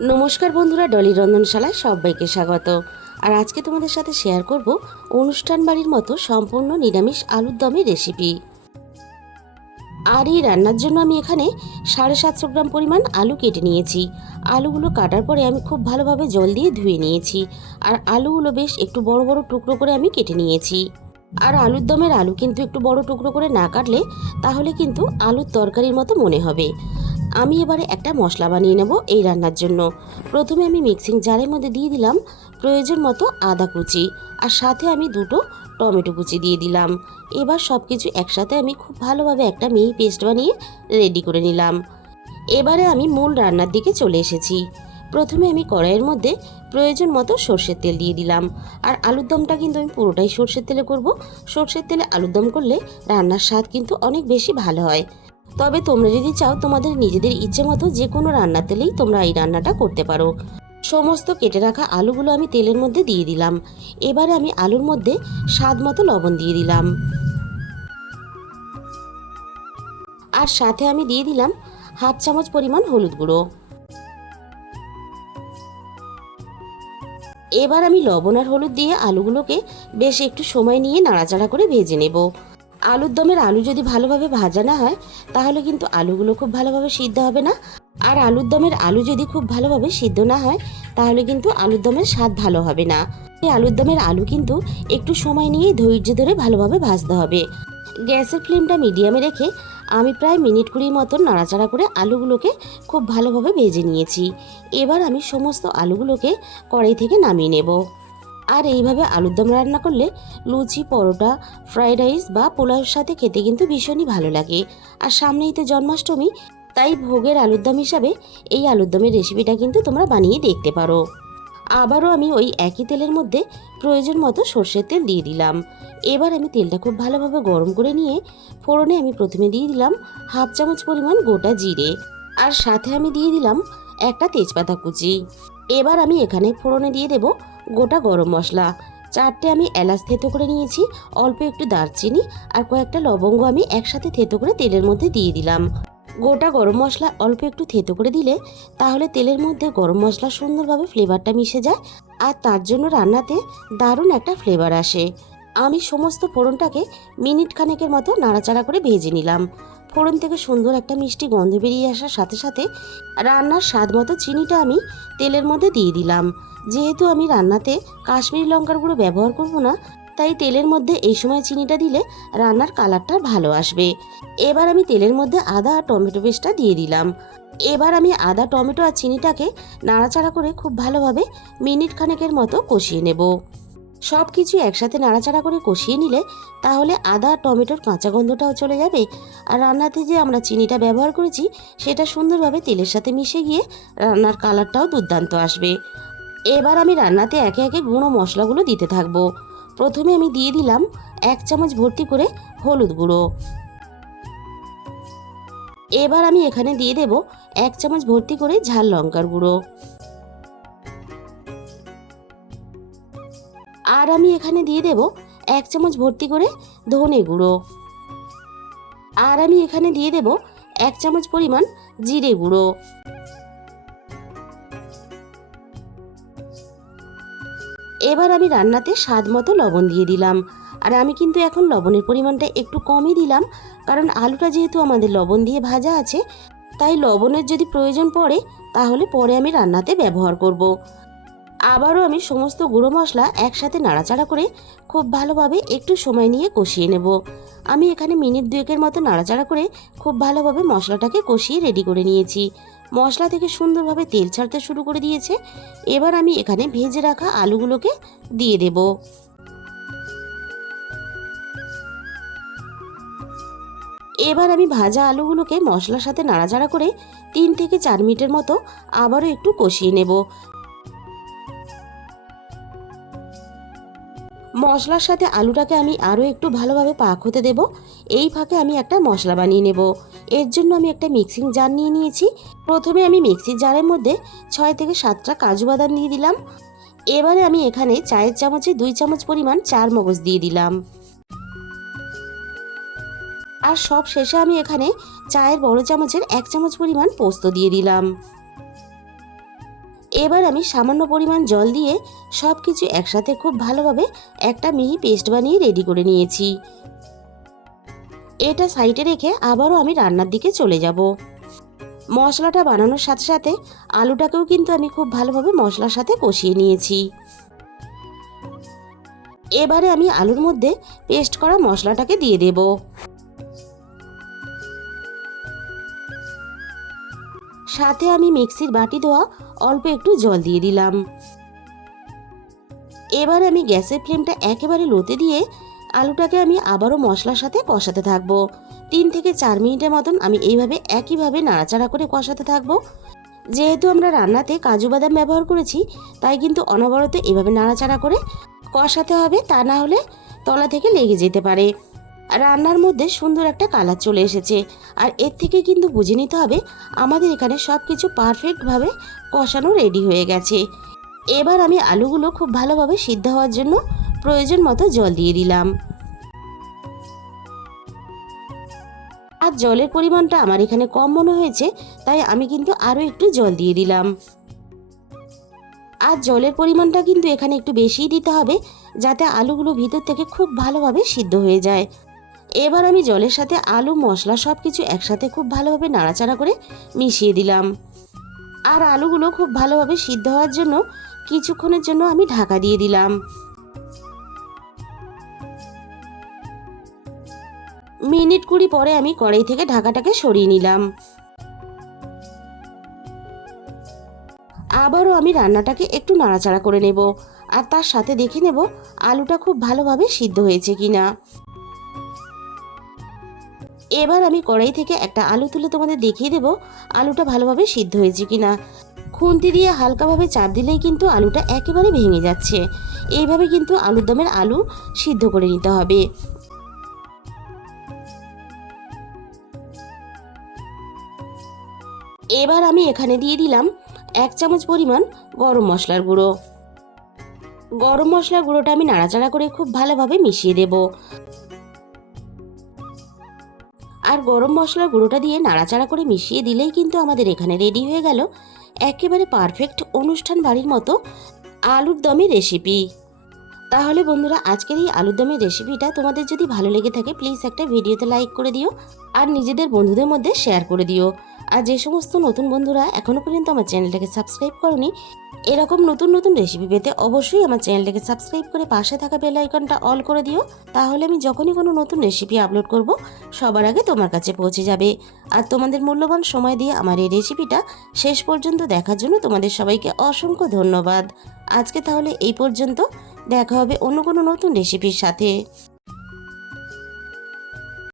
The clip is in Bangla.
নমস্কার বন্ধুরা, ডলি রন্ধনশালায় সবাইকে স্বাগত। আর আজকে তোমাদের সাথে শেয়ার করব অনুষ্ঠান বাড়ির মতো সম্পূর্ণ নিরামিষ আলুর দমের রেসিপি। আর এই রান্নার জন্য আমি এখানে 750 গ্রাম পরিমাণ আলু কেটে নিয়েছি। আলুগুলো কাটার পরে আমি খুব ভালোভাবে জল দিয়ে ধুয়ে নিয়েছি। আর আলুগুলো বেশ একটু বড় বড় টুকরো করে আমি কেটে নিয়েছি। আর আলুর দমের আলু কিন্তু একটু বড় টুকরো করে না কাটলে তাহলে কিন্তু আলুর তরকারির মতো মনে হবে। আমি এবারে একটা মশলা বানিয়ে নেব এই রান্নার জন্য। প্রথমে আমি মিক্সিং জারের মধ্যে দিয়ে দিলাম প্রয়োজন মতো আদা কুচি, আর সাথে আমি দুটো টমেটো কুচি দিয়ে দিলাম। এবার সব কিছু একসাথে আমি খুব ভালোভাবে একটা মিহি পেস্ট বানিয়ে রেডি করে নিলাম। এবারে আমি মূল রান্নার দিকে চলে এসেছি। প্রথমে আমি কড়াইয়ের মধ্যে প্রয়োজন মতো সর্ষের তেল দিয়ে দিলাম। আর আলুর দমটা কিন্তু আমি পুরোটাই সর্ষের তেলে করব। সর্ষের তেলে আলুর দম করলে রান্নার স্বাদ কিন্তু অনেক বেশি ভালো হয়। তবে তোমরা যদি চাও তোমাদের নিজেদের ইচ্ছে মতো যে কোনো রান্নার তেলেই তোমরা এই রান্নাটা করতে পারো। সমস্ত কেটে রাখা আলুগুলো আমি তেলের মধ্যে দিয়ে দিলাম। এবারে আমি আলুর মধ্যে স্বাদ মতো লবণ দিয়ে দিলাম। আর সাথে আমি দিয়ে দিলাম হাফ চামচ পরিমাণ হলুদ গুঁড়ো। এবার আমি লবণ আর হলুদ দিয়ে আলুগুলোকে বেশ একটু সময় নিয়ে নাড়াচাড়া করে ভেজে নেব। আলুর দমের আলু যদি ভালোভাবে ভাজা না হয় তাহলে কিন্তু আলুগুলো খুব ভালোভাবে সিদ্ধ হবে না। আর আলুর দমের আলু যদি খুব ভালোভাবে সিদ্ধ না হয় তাহলে কিন্তু আলুর দমের স্বাদ ভালো হবে না। এই আলুর দমের আলু কিন্তু একটু সময় নিয়ে ধৈর্য ধরে ভালোভাবে ভাজতে হবে। গ্যাসের ফ্লেমটা মিডিয়ামে রেখে আমি প্রায় মিনিট 20 মতন নাড়াচাড়া করে আলুগুলোকে খুব ভালোভাবে ভেজে নিয়েছি। এবার আমি সমস্ত আলুগুলোকে কড়াই থেকে নামিয়ে নেব। আর এইভাবে আলুর দম রান্না করলে লুচি, পরোটা, ফ্রাইড রাইস বা পোলাওর সাথে খেতে কিন্তু ভীষণই ভালো লাগে। আর সামনেই তো জন্মাষ্টমী, তাই ভোগের আলুর দম হিসাবে এই আলুর দমের রেসিপিটা কিন্তু তোমরা বানিয়ে দেখতে পারো। আবারও আমি ওই একই তেলের মধ্যে প্রয়োজন মতো সর্ষের তেল দিয়ে দিলাম। এবার আমি তেলটা খুব ভালোভাবে গরম করে নিয়ে ফোড়নে আমি প্রথমে দিয়ে দিলাম হাফ চামচ পরিমাণ গোটা জিরে, আর সাথে আমি দিয়ে দিলাম একটা তেজপাতা কুচি। এবার আমি এখানে ফোড়নে দিয়ে দেব গোটা গরম মশলা। 4টে আমি এলাচ থেতো করে নিয়েছি, অল্প একটু দারচিনি আর কয়েকটা লবঙ্গ আমি একসাথে থেতো করে তেলের মধ্যে দিয়ে দিলাম। গোটা গরম মশলা অল্প একটু থেতো করে দিলে তাহলে তেলের মধ্যে গরম মশলা সুন্দরভাবে ফ্লেভারটা মিশে যায়, আর তার জন্য রান্নাতে দারুণ একটা ফ্লেভার আসে। আমি সমস্ত ফোড়নটাকে মিনিট খানেকের মতো নাড়াচাড়া করে ভেজে নিলাম। ফোড়ন থেকে সুন্দর একটা মিষ্টি গন্ধ বেরিয়ে আসার সাথে সাথে রান্নার স্বাদ মতো চিনিটা আমি তেলের মধ্যে দিয়ে দিলাম। যেহেতু আমি রান্নাতে কাশ্মীরি লঙ্কার গুঁড়ো ব্যবহার করব না, তাই তেলের মধ্যে এই সময় চিনিটা দিলে রান্নার কালারটা ভালো আসবে। এবার আমি তেলের মধ্যে আদা আর টমেটো পেস্টটা দিয়ে দিলাম। এবার আমি আদা, টমেটো আর চিনিটাকে নাড়াচাড়া করে খুব ভালোভাবে মিনিট খানেকের মতো কষিয়ে নেব। সব কিছু একসাথে নাড়াচাড়া করে কষিয়ে নিলে তাহলে আদা আর টমেটোর কাঁচা গন্ধটাও চলে যাবে, আর রান্নাতে যে আমরা চিনিটা ব্যবহার করেছি সেটা সুন্দরভাবে তেলের সাথে মিশে গিয়ে রান্নার কালারটাও দুর্দান্ত আসবে। এবার আমি রান্নাতে একে একে গুঁড়ো মশলাগুলো দিতে থাকবো। প্রথমে আমি দিয়ে দিলাম 1 চামচ ভর্তি করে হলুদ গুঁড়ো। এবার আমি এখানে দিয়ে দেব 1 চামচ ভর্তি করে ঝাল লঙ্কার গুঁড়ো। আর আমি এখানে দিয়ে দেব 1 চামচ ভর্তি করে ধনে গুঁড়ো। আর আমি এখানে দিয়ে দেব 1 চামচ পরিমাণ জিরে গুঁড়ো। এবার আমি রান্নাতে স্বাদ মতো লবণ দিয়ে দিলাম। আর আমি কিন্তু এখন লবণের পরিমাণটা একটু কমই দিলাম, কারণ আলুটা যেহেতু আমাদের লবণ দিয়ে ভাজা আছে, তাই লবণের যদি প্রয়োজন পড়ে তাহলে পরে আমি রান্নাতে ব্যবহার করব। আবারও আমি সমস্ত গুঁড়ো মশলা একসাথে নাড়াচাড়া করে খুব ভালোভাবে একটু সময় নিয়ে কষিয়ে নেব। আমি এখানে মিনিট 2 মতো নাড়াচাড়া করে খুব ভালোভাবে মশলাটাকে কষিয়ে রেডি করে নিয়েছি। মশলা থেকে সুন্দরভাবে তেল ছাড়তে শুরু করে দিয়েছে। এবার আমি এখানে ভেজে রাখা আলুগুলোকে দিয়ে দেব। এবার আমি ভাজা আলুগুলোকে মশলার সাথে নাড়াচাড়া করে 3 থেকে 4 মিনিটের মতো আবারও একটু কষিয়ে নেব। মশলার সাথে আলুটাকে আমি আরও একটু ভালোভাবে পাক হতে দেব। এই ফাঁকে আমি একটা মশলা বানিয়ে নেব। এর জন্য আমি একটা মিক্সিং জার নিয়ে নিয়েছি। প্রথমে আমি মিক্সির জারের মধ্যে 6 থেকে 7টা কাজু বাদাম দিয়ে দিলাম। এবারে আমি এখানে চায়ের চামচে 2 চামচ পরিমাণ চার মগজ দিয়ে দিলাম। আর সব শেষে আমি এখানে চায়ের বড় চামচের 1 চামচ পরিমাণ পোস্ত দিয়ে দিলাম। এবার আমি সামান্য পরিমাণ জল দিয়ে সব কিছু একসাথে খুব ভালোভাবে একটা মিহি পেস্ট বানিয়ে রেডি করে নিয়েছি। এটা সাইডে রেখে আবারও আমি রান্নার দিকে চলে যাব। মশলাটা বানানোর সাথে সাথে আলুটাকেও কিন্তু আমি খুব ভালোভাবে মশলার সাথে কষিয়ে নিয়েছি। এবারে আমি আলুর মধ্যে পেস্ট করা মশলাটাকে দিয়ে দেব। সাথে আমি মিক্সির বাটি ধোয়া অল্প একটু জল দিয়ে দিলাম। এবার আমি গ্যাসের ফ্লেমটা একেবারে লোতে দিয়ে আলুটাকে আমি আবারও মশলার সাথে কষাতে থাকবো। 3 থেকে 4 মিনিটের মতন আমি এইভাবে একইভাবে নাড়াচাড়া করে কষাতে থাকবো। যেহেতু আমরা রান্নাতে কাজু বাদাম ব্যবহার করেছি, তাই কিন্তু অনবরত এভাবে নাড়াচাড়া করে কষাতে হবে, তা না হলে তলা থেকে লেগে যেতে পারে। রান্নার মধ্যে সুন্দর একটা কালার চলে এসেছে, আর এর থেকে কিন্তু বুঝে নিতে হবে আমাদের এখানে সব কিছু পারফেক্টভাবে কষানো রেডি হয়ে গেছে। এবার আমি আলুগুলো খুব ভালোভাবে সিদ্ধ হওয়ার জন্য প্রয়োজন মতো জল দিয়ে দিলাম। আর জলের পরিমাণটা আমার এখানে কম মনে হয়েছে, তাই আমি কিন্তু আরও একটু জল দিয়ে দিলাম। আর জলের পরিমাণটা কিন্তু এখানে একটু বেশিই দিতে হবে, যাতে আলুগুলো ভিতর থেকে খুব ভালোভাবে সিদ্ধ হয়ে যায়। এবার আমি জলের সাথে আলু মশলা সব কিছু একসাথে খুব ভালোভাবে নাড়াচাড়া করে মিশিয়ে দিলাম। আর আলুগুলো খুব ভালোভাবে সিদ্ধ হওয়ার জন্য কিছুক্ষণের জন্য আমি ঢাকা দিয়ে দিলাম। মিনিট 20 পরে আমি কড়াই থেকে ঢাকাটাকে সরিয়ে নিলাম। আবারও আমি রান্নাটাকে একটু নাড়াচাড়া করে নেব, আর তার সাথে দেখে নেব আলুটা খুব ভালোভাবে সিদ্ধ হয়েছে কিনা। এবার আমি কড়াই থেকে একটা আলু তুলে তোমাদের দেখিয়ে দেব আলুটা ভালোভাবে সিদ্ধ হয়েছে কিনা। খুন্তি দিয়ে হালকাভাবে চাপ দিলেই কিন্তু আলুটা একেবারে ভেঙে যাচ্ছে। এইভাবে কিন্তু আলুর দমের আলু সিদ্ধ করে নিতে হবে। এবার আমি এখানে দিয়ে দিলাম 1 চামচ পরিমাণ গরম মশলার গুঁড়ো। গরম মশলার গুঁড়োটা আমি নাড়াচাড়া করে খুব ভালোভাবে মিশিয়ে দেব। আর গরম মশলার গুঁড়োটা দিয়ে নাড়াচাড়া করে মিশিয়ে দিলেই কিন্তু আমাদের এখানে রেডি হয়ে গেল একেবারে পারফেক্ট অনুষ্ঠান বাড়ির মতো আলুর দমের রেসিপি। তাহলে বন্ধুরা, আজকের এই আলুর দমের রেসিপিটা তোমাদের যদি ভালো লেগে থাকে প্লিজ একটা ভিডিওতে লাইক করে দিও, আর নিজেদের বন্ধুদের মধ্যে শেয়ার করে দিও। আর যে সমস্ত নতুন বন্ধুরা এখনও পর্যন্ত আমার চ্যানেলটাকে সাবস্ক্রাইব করনি, এরকম নতুন নতুন রেসিপি পেতে অবশ্যই আমার চ্যানেলটাকে সাবস্ক্রাইব করে পাশে থাকা বেল আইকনটা অল করে দিও। তাহলে আমি যখনই কোনো নতুন রেসিপি আপলোড করব সবার আগে তোমার কাছে পৌঁছে যাবে। আর তোমাদের মূল্যবান সময় দিয়ে আমার এই রেসিপিটা শেষ পর্যন্ত দেখার জন্য তোমাদের সবাইকে অসংখ্য ধন্যবাদ। আজকে তাহলে এই পর্যন্ত, দেখা হবে অন্য কোনো নতুন রেসিপির সাথে।